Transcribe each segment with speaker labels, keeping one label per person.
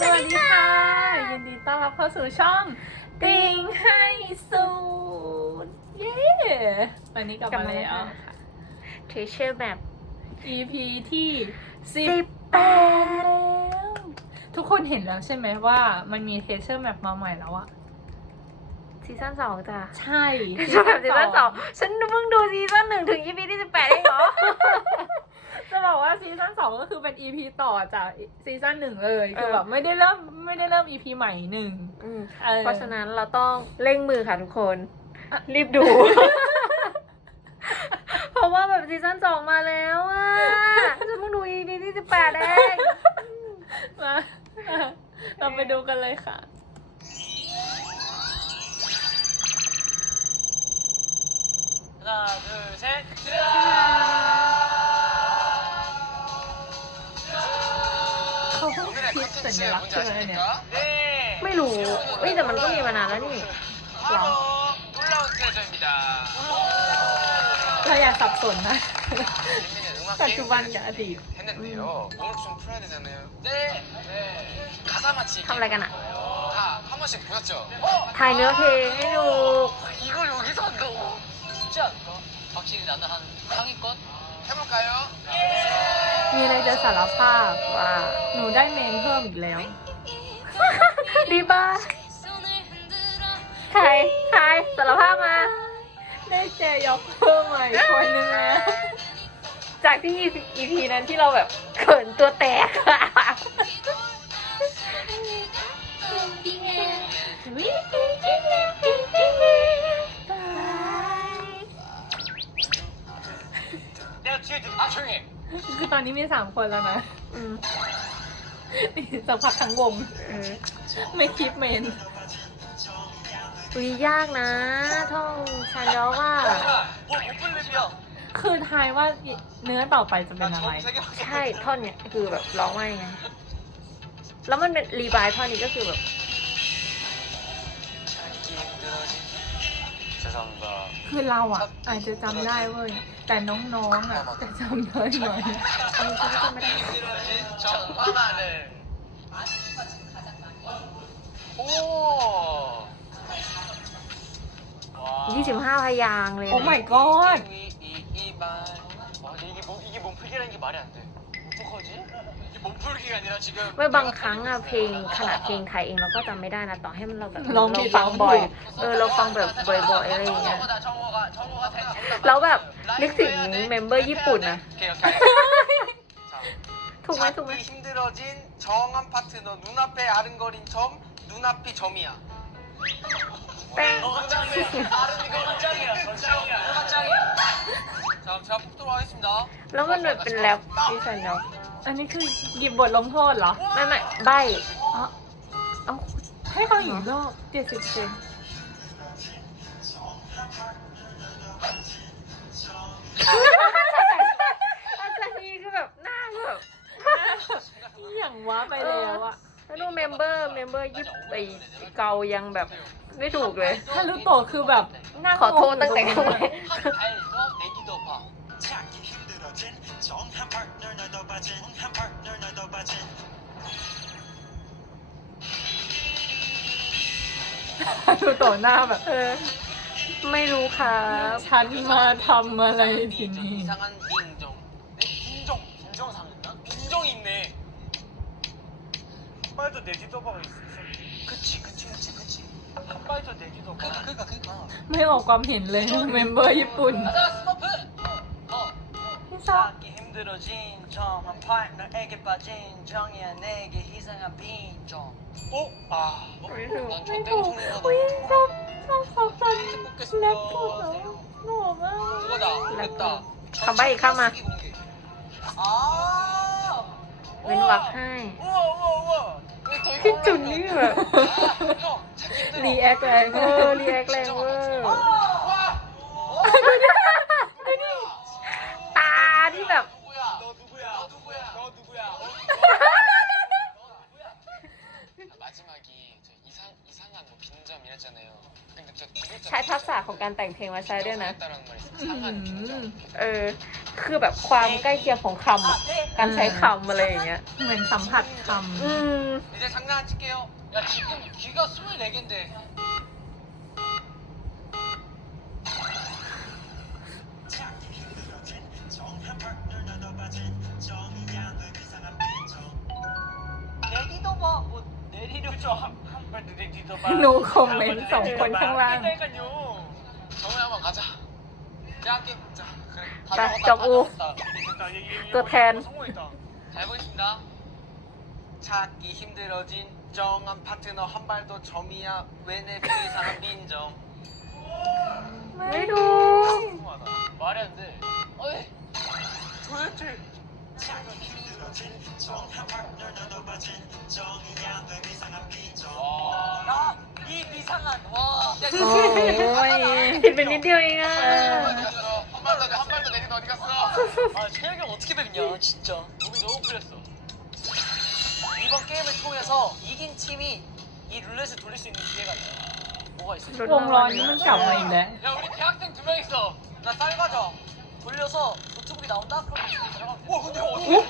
Speaker 1: สวัสดีค่ะ ยินดีต้อนรับเข้าสู่ช่องติงให้สูตรเย้วันนี้กลับ
Speaker 2: กลับ
Speaker 1: มา
Speaker 2: มาแล้
Speaker 1: แล้ว
Speaker 2: ว
Speaker 1: ค่ะ
Speaker 2: เทเชอร์แบบ
Speaker 1: EP ที่สิบ
Speaker 2: สิบแปด
Speaker 1: แล้วทุกคนเห็นแล้วใช่ไหมว่ามันมีเทเชอร์แมปมาใหม่แล้วอะ
Speaker 2: ซีซั่นสองจ้ะ
Speaker 1: ใช่
Speaker 2: เทเชอร์แบบซีซั่นสองฉันเพิ่งดูซีซั่นหนึ่งถึง EP ที่สิบแปดเองเหรอ
Speaker 1: จะบอกว่าซีซั่นสองก็คือเป็น EP ต่อจากซีซั่นหนึ่งเลย
Speaker 2: เออ
Speaker 1: คือแบบไม่ได้เริ่มไม่ได้เริ่ม EP ใหม่หนึ่ง
Speaker 2: อืม
Speaker 1: ออ
Speaker 2: เพราะฉะนั้นเราต้องเร่งมือค่ะทุกคน
Speaker 1: อ่ะ
Speaker 2: รีบดู เพราะว่าแบบซีซั่นสองมาแล้วอ่ะฉันเพิ่งดู EP ที่สิบแปดเอง
Speaker 1: มาเราไปดูกันเลยค่ะ
Speaker 3: 하나, 둘, 셋.
Speaker 1: คิดสัญ
Speaker 3: 컨텐츠
Speaker 1: ลักษณ์
Speaker 3: 뭔지
Speaker 1: ใช่ไหมเนี่ย
Speaker 3: 아십니까? 네.
Speaker 2: ไม่รู้เอ้ยแต่มันก็มีมานานแล้วนี่
Speaker 3: 바로 놀라운 트레저입니다.
Speaker 1: เราอย่าสับสนนะ
Speaker 3: 재밌는 음악
Speaker 1: ปัจจุบัน
Speaker 3: 게임을
Speaker 1: กับอดีต
Speaker 3: 했는데요. 오늘 좀 풀어야 되잖아요. 네. 네. 가사 맞히
Speaker 2: 탐 나가나.
Speaker 3: 다 한 번씩 보셨죠?
Speaker 2: ถ่ายเนื้อเพลงให้ดู
Speaker 3: 이걸 여기서 한다고? 쉽지 않다. 확실히 나는 한 상위권? 해볼까요?
Speaker 1: มีอะไรจะสารภาพ
Speaker 2: ว่า
Speaker 1: หนูได้เมนเพิ่มอีกแล้ว
Speaker 2: ดีบ้าใครใครสารภาพมา
Speaker 1: ได้เจยอกเพิ่มมาอีกคนนึงแล้ว
Speaker 2: จากที่ EP นั้นที่เราแบบเขินตัวแตกอะ
Speaker 3: 내가 뒤에 들 아, 조용히 해.
Speaker 1: คือตอนนี้มีสามคนแล้วนะ
Speaker 2: อืม
Speaker 1: นี่สักพักทั้งวง
Speaker 2: เออ
Speaker 1: ไม่คลิปเมน
Speaker 2: อุ้ยยากนะท่องชันยอว่า
Speaker 3: 뭐 오픈랩이야.
Speaker 1: คือทายว่าเนื้อต่อไปจะเป็นอะไร
Speaker 3: 세 개밖에
Speaker 2: ใช่ท่อนเนี้ยคือแบบร้องว่ายังไง แล้วมันเป็นรีบายท่อนนี้ก็คือแบบ
Speaker 3: 찾기 힘들어진 죄송합니다.
Speaker 1: คือเราอ่ะ อาจจะจำได้เว้ย แต่น้องๆอ่ะจะจำได้ไหม
Speaker 2: อันนี้ฉันก็จำไม่ได้
Speaker 3: 힘들어진 정화만을. 오. 와.
Speaker 2: ยี่สิบห้าพยางค์เลย
Speaker 1: โอ้
Speaker 2: นะ
Speaker 1: my god
Speaker 3: 이, 이, 이발. 와, 근데 이게 몸 이게 몸풀기라는 게 말이 안 돼. 어떡하지? 이게 몸풀기가 아니라 지금.
Speaker 2: ไม่บางครั้งอะเพลงขนาดเพลงไทยเองเราก็จำไม่ได้นะต่อให้มันเราแบบ
Speaker 1: ลองผิด
Speaker 2: ฟังบ่อย
Speaker 1: ลองถูก
Speaker 2: เออเราฟังแบบบ่อยๆอะไรอย่างเงี้ย
Speaker 3: 정보다 정보가 정보가 된 정답.
Speaker 2: แล้วแบบนึกถึงเมมเบอร์ญี่ปุ่นนะ
Speaker 3: 오케이 오케이. 자,
Speaker 2: ถูกไหมถูกไหม
Speaker 3: 찾기 힘들어진 정한 파트너 눈앞에 아른거린 점 눈앞이 점이야.
Speaker 2: แป้ง
Speaker 3: 너가 짱이야. 아른 이거는 짱이야. 짱이야. 너가 짱이야. 자, 그럼 제가 뽑도록 하겠습니다.
Speaker 2: แล้วมันแบบเป็นแรปที่ชันยอ
Speaker 1: อันนี้คือหยิบบทลงโทษเหรอ
Speaker 2: ไม่ไม่ใบ
Speaker 1: อ๋อ
Speaker 2: เอ้า
Speaker 1: ให้ฟังอีกรอบเจ็ดสิบเซน
Speaker 2: อาจารย์นีคือแบบหน้าคือแบบ
Speaker 1: อย่างวะไปแล้วอะ
Speaker 2: แล้วดูเมมเบอร์เมมเบอร์ยิบไอเกายังแบบไม่ถูกเลย
Speaker 1: ฮัารู้โตคือแบบหน้า
Speaker 2: ขอโทษตั้งแต่
Speaker 4: ข้างใน
Speaker 1: ดูโตหน้าแบบ
Speaker 2: ไม่รู้ครับ
Speaker 1: ฉันมาทำอะไรทีนี้
Speaker 3: 이상한 인정. 네, 인정. 인정상인가? 인정이 있네.
Speaker 4: 한 발도 내지도 봐가 있어
Speaker 3: 그치, 그치, 그치, 그치.
Speaker 4: 한 발도 내지도 봐
Speaker 3: 그니까, 그니까, 그니까.
Speaker 1: ไม่ออกความเห็นเลยเมมเบอร์ญี่ปุ่น
Speaker 3: 가자, 스머프! 어.
Speaker 1: พี่ซอ
Speaker 4: 찾기 힘들어진 정한 파트너에게 빠진 정이야 내게 이상한 빈정 어? 아
Speaker 2: ไม่ถูก
Speaker 1: ไม่ถูกอุ้ยชอบชอบเขาตอนแรปพูดเนาะหล่อมาก
Speaker 3: 그거다. 됐다.
Speaker 2: 가봐, 이 가마.
Speaker 3: 수기 공개. 아!
Speaker 2: เว้นวรรคให้
Speaker 4: 우와 우와 우와
Speaker 1: พี่จุนนี่แบบ
Speaker 3: 형, 찾기 힘들어.
Speaker 1: รีแอคแรง
Speaker 2: เออรีแอคแรงเวอร์ ตาที่แบบ ใช้ทักษะของการแต่งเพลงมาใช้ด้วยนะ เออ คือแบบความใกล้เคียงของคำการใช้คำอะไรอย่างเงี้ย
Speaker 1: เหมือนสัมผัสคำ
Speaker 2: อืม.
Speaker 1: นูคอมเมนต์สองคนข้างล่าง
Speaker 4: 그러니까요.
Speaker 3: 정우야 한번 가자.
Speaker 4: 야 할게. 자 그래.
Speaker 2: 자, 정우. 또 텐.
Speaker 4: 성공했다. 잘 보겠습니다. 찾기 힘들어진 정한 파트너 한 발도 점이야 왜내 비상한 빈정.
Speaker 2: ไม่ดู
Speaker 4: 성공하다. 말이 안 돼. 어이. 도대체. 와. 이 비상한 와.
Speaker 2: 오, 오이. 뱀
Speaker 3: 니트 형이가. 한발더 내리는 어디 갔어?
Speaker 4: 아 체력을 어떻게 뵙냐 진짜. 몸이 너무 풀렸어. 이번 게임을 통해서 이긴 팀이 이 룰렛을 돌릴 수 있는 기회가 있어. 뭐가 있어?
Speaker 1: 몰라, 이문제 안 보이는데.
Speaker 3: 야 우리 대학생 두 명 있어.
Speaker 4: 나 쌀과자 돌려서 노트북이 나온다? 그럼 들어가면 와 근데 어? 어떻게? 어?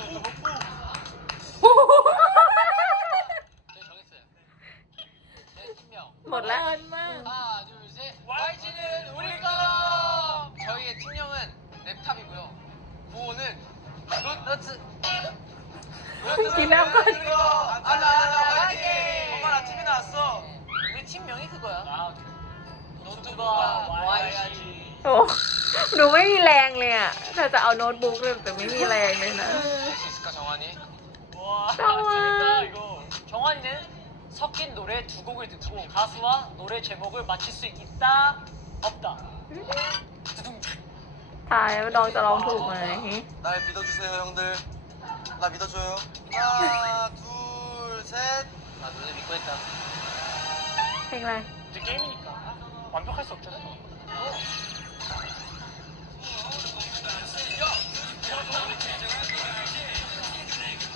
Speaker 2: หมดแล้ว
Speaker 1: เอิญมาก
Speaker 3: 하나 둘 셋.
Speaker 4: YG는 우리 거. 저희의 팀명은 랩탑이고요. 구호는 롯너츠.
Speaker 1: กินน้ำก่อน
Speaker 4: 알라 알라 화이팅. 엄마나 팀이 나왔어. 우리 팀명이 그거야. 노트북과 YG.
Speaker 2: โอ้หนูไม่มีแรงเลยอ่ะถ้าจะเอาโน้ตบุ๊กเลยแต่ไม่มีแรงเลยนะ
Speaker 3: 할 수 있을까 정환이?
Speaker 4: 와
Speaker 2: 정환.
Speaker 4: 재밌다 이거. 정환이는 섞인 노래 두 곡을 듣고 가수와 노래 제목을 맞힐 수 있다 없다. 두둥.
Speaker 2: ทายว่าน้องจะร้องถูกไหม
Speaker 5: 날 믿어주세요 형들 나 믿어줘요 하나 둘셋
Speaker 4: 나 너네 믿고 했다.
Speaker 2: เพลงอะไร
Speaker 4: 이제 게임이니까 완벽할 수 없잖아.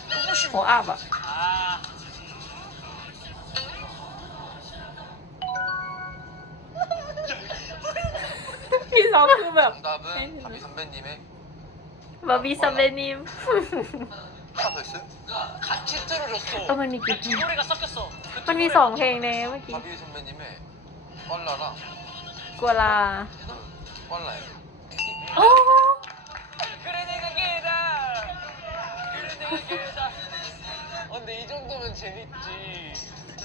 Speaker 4: 조금씩
Speaker 2: หัวอับอ่ะ
Speaker 1: พี่ซอฟคือแบบ
Speaker 5: 정답은 바비 선배님의
Speaker 2: บาร์บี้ซัมเบนิม
Speaker 5: 하나 더 있어요?
Speaker 4: 같이 틀어줬어.
Speaker 2: เออมันมีกี่เพล
Speaker 4: 두
Speaker 2: ง
Speaker 4: 노래가 섞였어. 그
Speaker 2: มันมีสองเพลงในเมื่อกี้
Speaker 5: 바비 선배님의 뻘라랑
Speaker 2: กัวลา
Speaker 5: 뻘라예요
Speaker 2: โอ้
Speaker 4: 그래 내가 걔다. 그래 내가 걔다.
Speaker 3: 어, 근데 이 정도면 재밌지.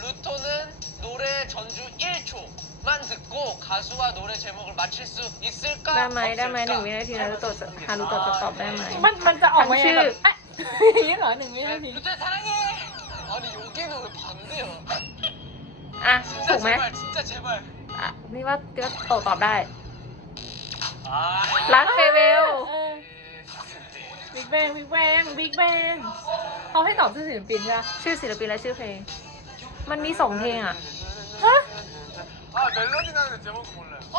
Speaker 4: 루토는 노래 전주 1초만 듣고 가수와 노래 제목을 맞힐 수 있을까?
Speaker 2: ได้ไหมได้ไหมหนึ่ง
Speaker 4: 없을까?
Speaker 2: วินาทีนะรู้ตัวจะฮารุโตะจะตอบได้ไหม
Speaker 1: มันมันจะออกมา
Speaker 2: ชื่อ
Speaker 1: แบบอ่ะอย่างนี้เหรอหนึ่งวินาที
Speaker 4: 루토야 사랑해.
Speaker 3: 아니 여기는 왜 반대야?
Speaker 2: อ่ะ
Speaker 4: 진짜
Speaker 2: ถูกไหม
Speaker 4: 제발 진짜 제발.
Speaker 2: อ่ะนี่ว่าเดี๋ยวโตะตอบได้
Speaker 4: 아.
Speaker 2: รักเฟเวล
Speaker 1: บิ๊กแบงบิ๊กแบงบิ๊กแบงเขาให้ตอบชื่อศิลปินใช่ไหม
Speaker 2: ชื่อศิลปินและชื่อเพลง มันมีสองเพลงอ่ะ
Speaker 3: 아 멜로디 나는데 제목은 몰라요.
Speaker 4: 어.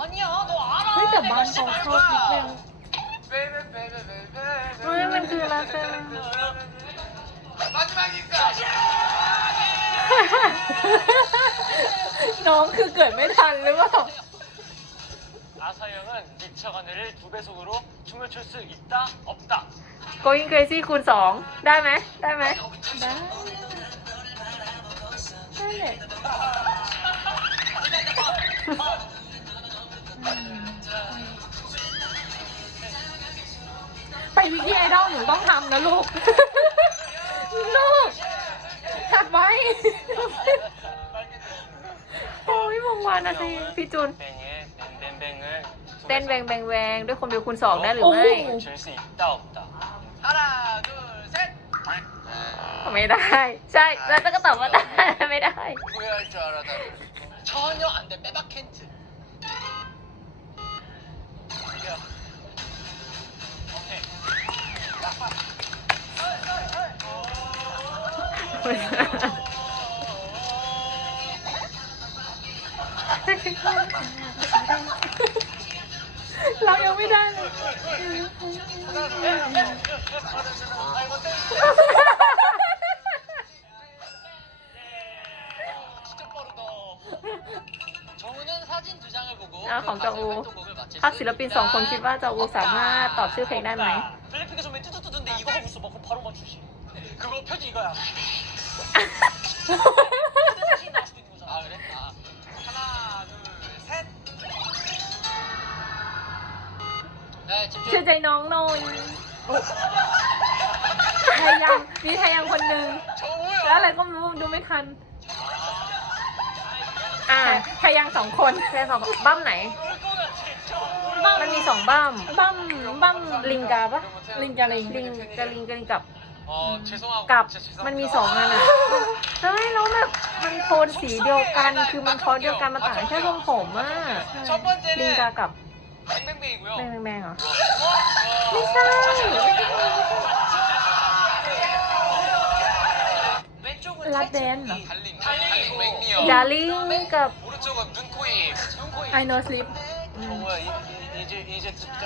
Speaker 4: 아니야 너 알아.
Speaker 1: เฮ้ยแต่บ้านเขาชอบบิ๊กแบง
Speaker 3: 베이베 베이베 베이베.
Speaker 2: เฮ้ยมันคือรักเฟเวล
Speaker 3: 마지막이니까.
Speaker 1: น้องคือเกิดไม่ทันหรือเปล่า
Speaker 4: 아사형은 미쳐가느를 두 배속으로 춤을 출 수 있다 없다.
Speaker 2: โกยิงเครซี่คูณสองได้ไหมได้ไหม
Speaker 1: ได้ได้แหละไปวิกีไอดอลหนูต้องทำนะลูก ลูกจัดไว้
Speaker 2: โอ้ยวงวานนะสิพี่จูน
Speaker 4: 뱅에 뱅뱅뱅을
Speaker 2: เต้นแบงแบงแวงด้วยความเร็วคูณสองได้หรือไม่
Speaker 4: 줄 수 있다 없다. 하나 둘 셋.
Speaker 2: ไม่ได้ ใช่แล้วก็ตอบว่าได้ ไม่ได้
Speaker 3: 후회할 줄 알아 나를.
Speaker 4: 전혀 안 돼. 빼박 캔트. 야. 오케이.
Speaker 1: เรายังไม่ได้เลย
Speaker 2: ข
Speaker 4: องจองอู
Speaker 2: ภาคศิลปินสองคนคิดว่าจองอูสามารถตอบชื่อเพลงได้ไหม
Speaker 4: 블랙핑크
Speaker 2: เชื่อใจน้องหน่อยไทยยังมีไทยยังคนหนึ่งแล้วอะไรก็ไม่รู้ดูไม่ทัน อ่าไทยยังสองคนไทยสองบั้มไหน มันมีสองบั้ม
Speaker 1: บั้มบั้ม
Speaker 2: ลิงกาปะ
Speaker 1: ลิงกาลิง
Speaker 2: ลิงกาลิงกาลิงกับกับมันมีสองอันอะเฮ้ยแล้แบบมันโทนสีเดียวกัน คือมันคอเดียวกันมาต่างแค่ทรงผมอะลิงกากับ
Speaker 3: 뱅뱅뱅이고요.
Speaker 2: แมงแมงแมงเหรอ
Speaker 3: 와.
Speaker 2: ไม่ใช่
Speaker 4: 왼쪽은
Speaker 1: 라벤.
Speaker 4: 타이틀곡이
Speaker 5: 달링
Speaker 3: 달링이고.
Speaker 5: 달링 맥니어
Speaker 2: ดาริ่งกับ
Speaker 5: 오른쪽은 눈코입
Speaker 3: 눈코입.
Speaker 1: I know sleep
Speaker 3: 어, 뭐야 이, 이, 이제 이제 듣자.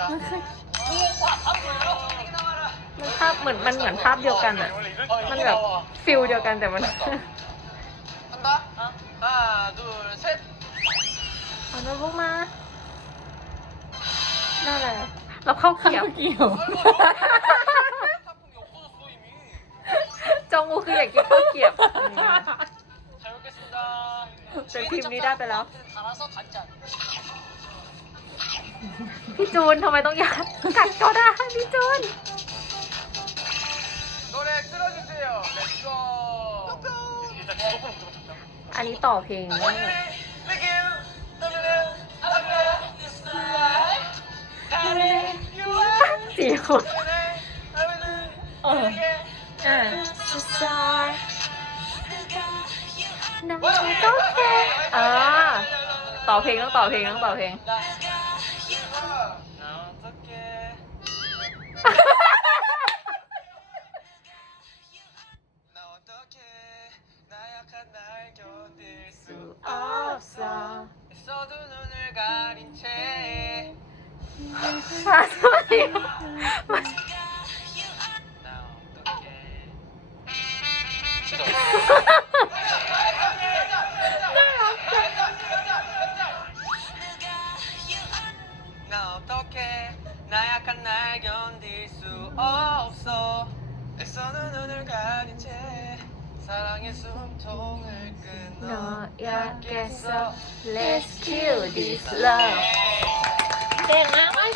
Speaker 2: มันภาพเหมือนมันเหมือนภาพเดียวกันอ่ะ
Speaker 3: 원래 이럴
Speaker 4: 어,
Speaker 3: 때
Speaker 2: มันแบบฟิลเดียวกันแต่มัน
Speaker 3: 한다. 하나 둘 셋.
Speaker 2: เอาโน้ตบุ๊กมา นั่นอะไรเราเข้าเกี่ยว
Speaker 1: เกี่ยว
Speaker 2: จองอูคืออยากกินข้าวเกี๊ย
Speaker 3: ว
Speaker 2: แต่ทีมนี้ได้ไปแล้ว พี่จูนทำไมต้องยัดกัดก็ได้พี่จูนอันนี้ต่อเพลง
Speaker 3: เลย
Speaker 2: สี่คน
Speaker 1: เอออ่า
Speaker 2: น้ำก็แค่อ่าต่อเพลงต้องต่อเพลงต้องต่อเพลง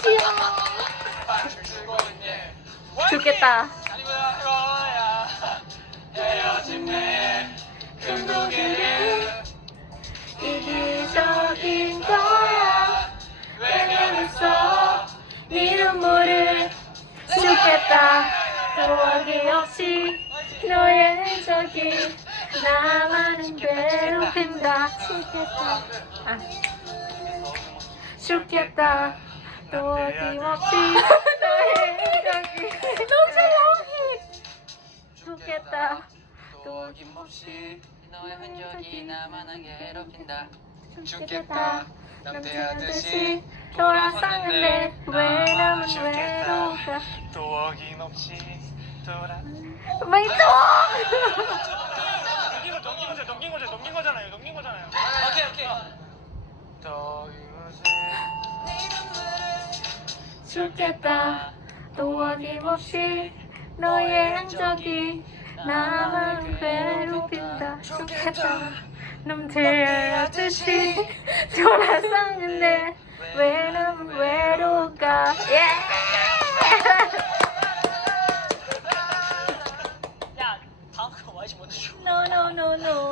Speaker 2: 셋이요. 좋겠다. 네 나만은 괴롭힌다 죽겠다 아. 죽겠다 또 어김없이 너의 생각이 너처럼 죽겠다.
Speaker 5: 또 어김없이
Speaker 4: 너의 흔적이 나만하게 괴롭힌다.
Speaker 2: 죽겠다. 남태하듯이 돌아섰는데 왜 나만 외로가
Speaker 3: 또 어김없이 돌아
Speaker 2: 맹종!
Speaker 3: 넘긴 거잖아요. 넘긴 거잖아요.
Speaker 4: 오케이 오케이.
Speaker 3: 더 이곳에
Speaker 2: 죽겠다 또 어김없이 너의 행적이 나만 괴롭힌다 죽겠다 넘들려듯이 돌아섰는데 왜 넌 외로울까 예!
Speaker 4: 야 다음 거 와이즈 먼저 줘 노노노노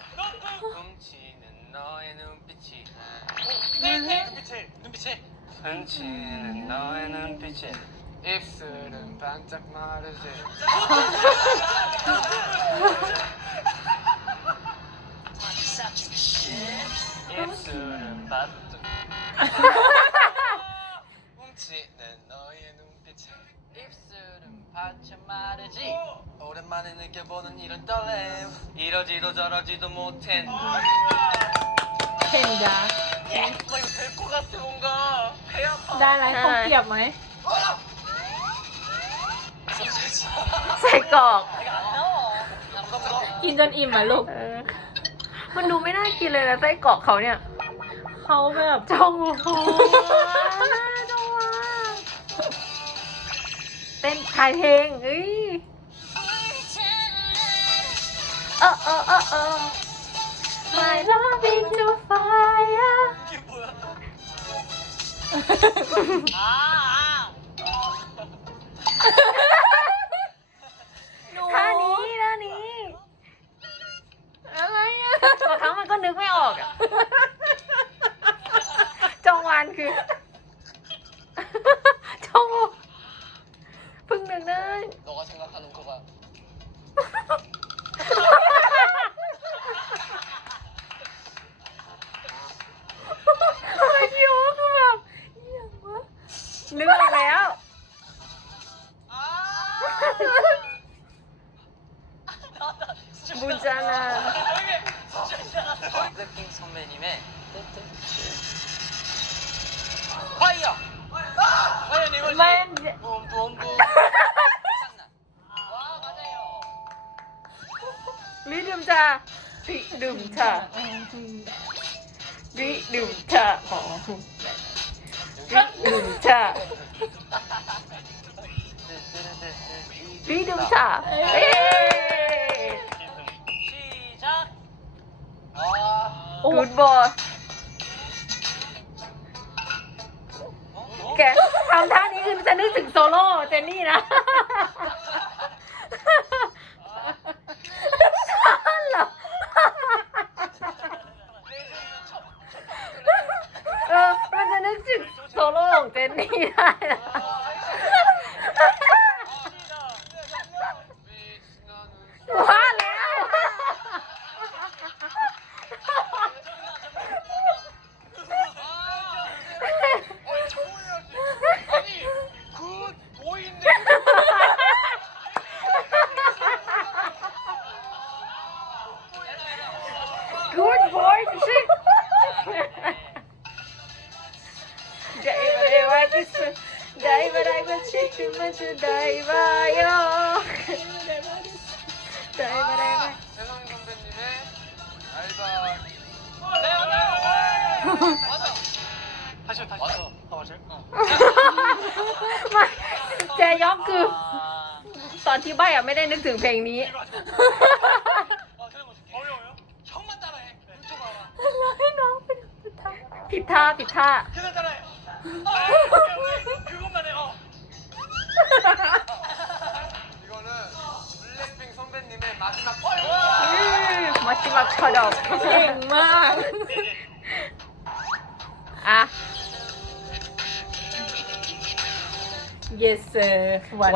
Speaker 3: 눈빛이 눈빛이 흔치는 너의 눈빛이 입술은 반짝 마르지. 입술은 반짝
Speaker 5: 훔치는 너의 눈빛이
Speaker 3: 입술은 반짝 마르지. 어. 오랜만에 느껴보는 이런 떨림. 이러지도 저러지도 못한
Speaker 1: 팬이다. ดา
Speaker 3: 뭐 이거 될 것 같아 뭔가 배 아파
Speaker 1: ได้ไรเขาเกียบไหม
Speaker 2: ใส่กรอก
Speaker 1: กินจนอิ่มอ่ะลูก
Speaker 2: เออ มันดูไม่น่ากินเลยนะไส้กรอกเขาเนี่ย
Speaker 1: เขาแบบ
Speaker 2: จองหัวจองหัวเต้นขายเพลงเอ้ยเออเออเออเออ My love is to fire
Speaker 3: 이게 뭐야 아, 아.
Speaker 2: ท่านี้ท่านี้
Speaker 1: อะไรอ่ะ
Speaker 2: บางครั้งมันก็นึกไม่ออกอะจองวานคือ จองวานเพิ่งนึกได้
Speaker 3: 너가 생각하는 그거
Speaker 2: 모잖아.
Speaker 3: 블랙핑 선배님의 파이어. 파이어 님은지. 붐붐붐 와 맞아요
Speaker 2: 리듬차. 리듬차. 리듬차. 리듬차. ชาหอมริดื่มชาริดื่มชาเอ้
Speaker 3: 시작 아
Speaker 2: กูดบอยแกทำท่านี้คือจะนึกถึงโซโล่เจนนี่นะเหรอเออ มันจะนึกถึงโซโล่ของเจนนี่ได้ ถึงมันจะได้มาโยได้มาได้มา
Speaker 5: 재성 선배님의 알바
Speaker 3: 맞아 다시 다시 맞아 아 맞아요? 어.
Speaker 2: ไม่แจยอกคือ
Speaker 3: 아
Speaker 2: ตอนที่ใบอ่ะไม่ได้นึกถึงเพลงนี้
Speaker 3: 아 설마 줄게 어려워요? 형만 따라해 유튜브 알아
Speaker 1: แล้วให้น้องเป็นคนทำ
Speaker 2: ผิดท่าผิดท่า
Speaker 3: 그냥 따라해 아
Speaker 5: 이거는 블랙핑 선배님의 마지막
Speaker 2: มาชิมักชอดอก
Speaker 1: เก่งมาก
Speaker 2: อ่ะ
Speaker 1: yes sir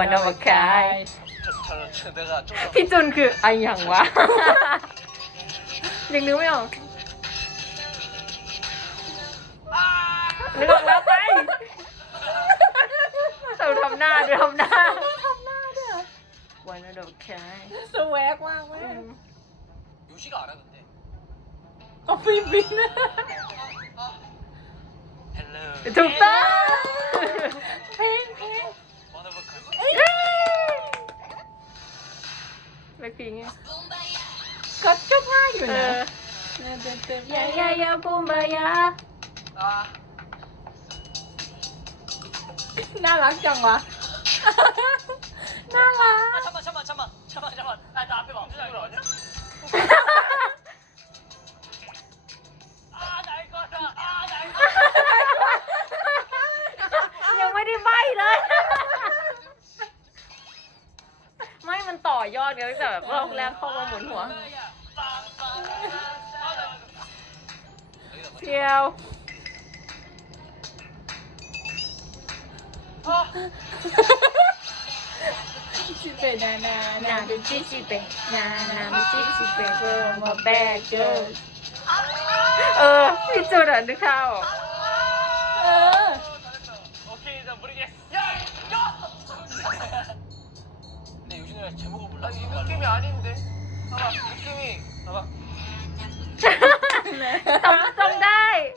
Speaker 2: One of a kind
Speaker 3: 저, 저, 저 내가 좀
Speaker 2: พี่จุนคือไอะอย่างวะ ยังนึกไม่ออกนึกออกแล้วไป เราทำหน้าดูทำหน้า
Speaker 1: ทำหน้าด้วย
Speaker 2: วันนั้นโอเค
Speaker 1: สวกมากแม่
Speaker 3: 요시가 알아 근데
Speaker 1: ก็ฟิบิน
Speaker 3: 헬로
Speaker 2: ถูกต้อง
Speaker 1: เพลงเพลง
Speaker 3: 원어버카
Speaker 2: ไม่พิงไง
Speaker 1: ก็ก็ง่ายอยู่
Speaker 2: เอ
Speaker 1: นะ
Speaker 2: อ
Speaker 1: เนี่ยเต็มเต็ม
Speaker 2: ยายายาปุมบายา
Speaker 3: 아
Speaker 1: น่ารักจังวะ น่ารัก
Speaker 3: 아, 잠만 잠만 잠만 잠만 잠만 아나 앞에 봐 이거 아니야? 아날 거다 아날 거다
Speaker 2: ยังไม่ได้ใบเลย ไม่มันต่อยอดกันตั้งแต่แบบรอบแรกเข้ามาหมุนหัว เที่ยว
Speaker 1: 찌찌배
Speaker 2: 나나
Speaker 1: 나도
Speaker 2: 찌찌배 나나 찌찌배 고모
Speaker 1: 배줘เออพี่จูนอ่ะนึกข้าวเออ
Speaker 3: 오케이 나 모르겠어 야 이거 근데 요즘에 제목을 몰라
Speaker 5: 아니 이 느낌이 아닌데 봐봐 느낌이 봐봐
Speaker 2: จำจำได้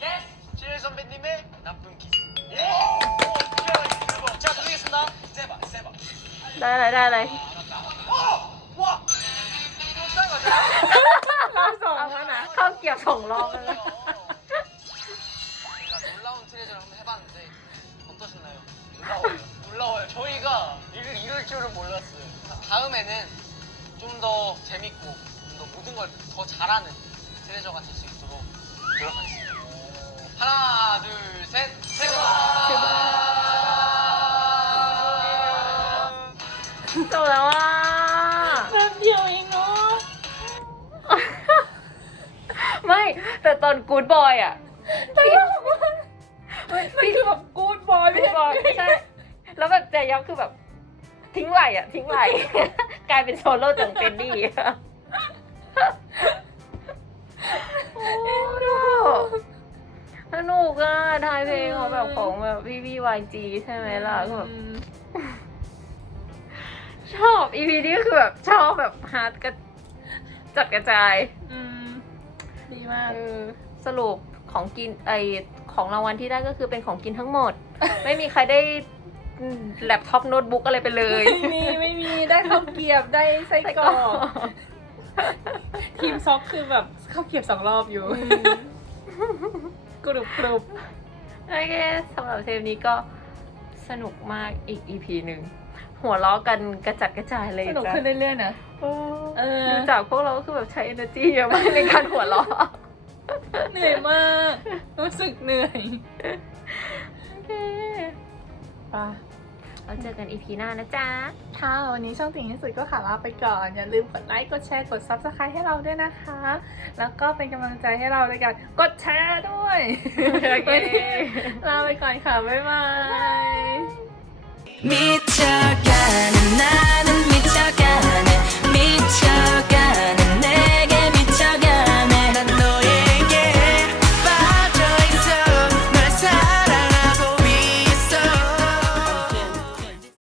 Speaker 4: 예스!
Speaker 5: 지일 선배님의
Speaker 3: 나쁜 기술.
Speaker 5: 오!
Speaker 3: 대박. 자, 드리겠습니다. 세바, 세바.
Speaker 2: ได้เลยได้เลย
Speaker 5: 와! 와!
Speaker 1: เราสอง
Speaker 2: เอา
Speaker 1: แล้วนะ
Speaker 2: เข้าเกี่ยวสองรอบแล้วนะ
Speaker 4: 제가 놀라운 트레저를 한번 해봤는데 어떠셨나요?
Speaker 3: 놀라워요. 놀라워요. 저희가 이럴, 이럴 줄은 몰랐어요.
Speaker 4: 다음에는 좀 더 재밌고 좀 더 모든 걸 더 잘하는 트레저가 될 수 있도록 노력하겠습니다. 하나, 둘, 셋, 세바!
Speaker 2: จบแล้วว่า
Speaker 1: แป๊บเดียวเองเนาะ
Speaker 2: ไม่ แต่ตอนกูดบอยอ่ะ
Speaker 1: แต่ว่ามันคือแบบกูดบอย
Speaker 2: กูดบอยใช่ แล้วแบบแจยอบคือแบบ ทิ้งไหลอ่ะ ทิ้งไหล กลายเป็นโซโล่จากเจนนี่ แบบของแบบพี่พี่วายจีใช่ไหมล่ะก็แบบชอบอีพีนี้ก็คือแบบชอบแบบฮาร์ดกระจัดกระจาย
Speaker 1: อืมดีมาก
Speaker 2: เออสรุปของกินไอของรางวัลที่ได้ก็คือเป็นของกินทั้งหมด ไม่มีใครได้แล็ปท็อปโน้ตบุ๊กอะไรไปเลย
Speaker 1: ไม่มี ไม่มีได้ข้าวเกรียบได้ไส้กรอกทีมซ็อกคือแบบข้าวเกรียบสองรอบอยู่กรุบกรุบ
Speaker 2: โอเคสำหรับเทปนี้ก็สนุกมากอีกอีพีหนึ่งหัวล้อกันกระจัดกระจายเลย
Speaker 1: สนุก
Speaker 2: จ้ะ
Speaker 1: ขึ้นเรื่อยๆนะ
Speaker 2: เออ
Speaker 1: เออ
Speaker 2: ดูจากพวกเราก็คือแบบใช้ energy เยอะมากในการหัวล้อ
Speaker 1: เหนื่อยมาก รู้สึกเหนื่อย
Speaker 2: โอเค
Speaker 1: ป่ะ
Speaker 2: เราเจอกันอีพีหน้านะจ๊ะ
Speaker 1: ค่ะ วันนี้ช่องติ่งที่สุดก็ขอลาไปก่อน อย่าลืมกดไลค์ กดแชร์ กดซับสไครต์ให้เราด้วยนะคะ แล้วก็เป็นกำลังใจให้เราด้วยกัน กดแชร์ด้วย
Speaker 2: โอเค
Speaker 1: ลาไปก่อนค่ะ บ๊ายบาย
Speaker 6: มิจฉากันนั้นมิจฉากันมิจฉากัน